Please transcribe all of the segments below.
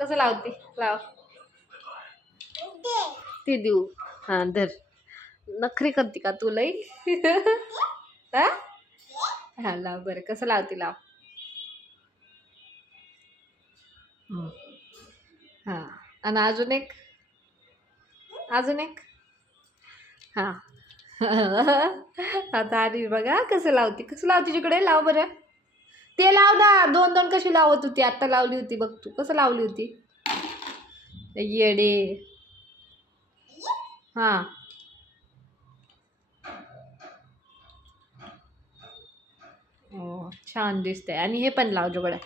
कसं लावते? लाव. ती देऊ. हा धर. नखरी करते का तू लई? हा? हा लाव बरं. कसं लावते लाव. हां. हा आणि अजून एक? अजून एक? हा. आता आधी बघा कसं लावते. कसं लावते तिकडे? लाव बरं. ते लाव ना. दोन दोन कशी लावत होती? आत्ता लावली होती बघ तू. कसं लावली होती? येडे. हा. हो छान दिसतंय. आणि हे पण लाव जुगड्या.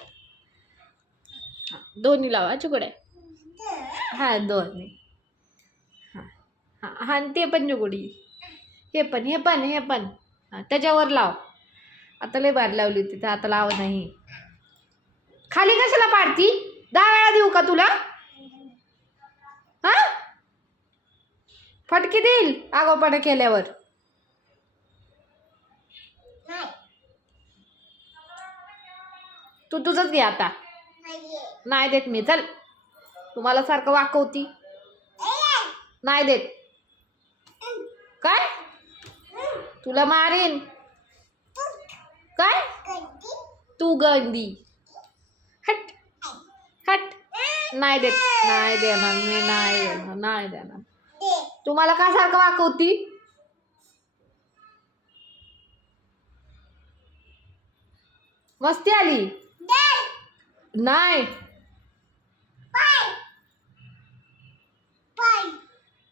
दोन्ही लावा जुगड्या. हा दोन्ही. हा हा हां आणि ते पण जुगडी. हे पण हे पण हे पण. त्याच्यावर लाव. आता लय बार लावली होती तर आता लाव नाही. खाली कशाला पाडती? दहा वेळा देऊ का तुला? हा? फटके देईल आगोपणा केल्यावर. तू तुझंच घे आता. नाही देत मी. चल. तुम्हाला सारखं वाकवती. नाही देत. काय? तुला मारेन. काय? तू गंदी हट. हट. नाही देत. नाही देणार मी नाही देणार नाही देणार. तुम्हाला का सारखं वाकवती? मस्ती आली? नाही.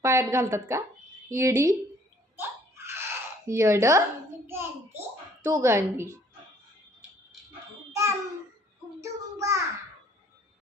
पायात घालतात का? येडी. येड तू गणली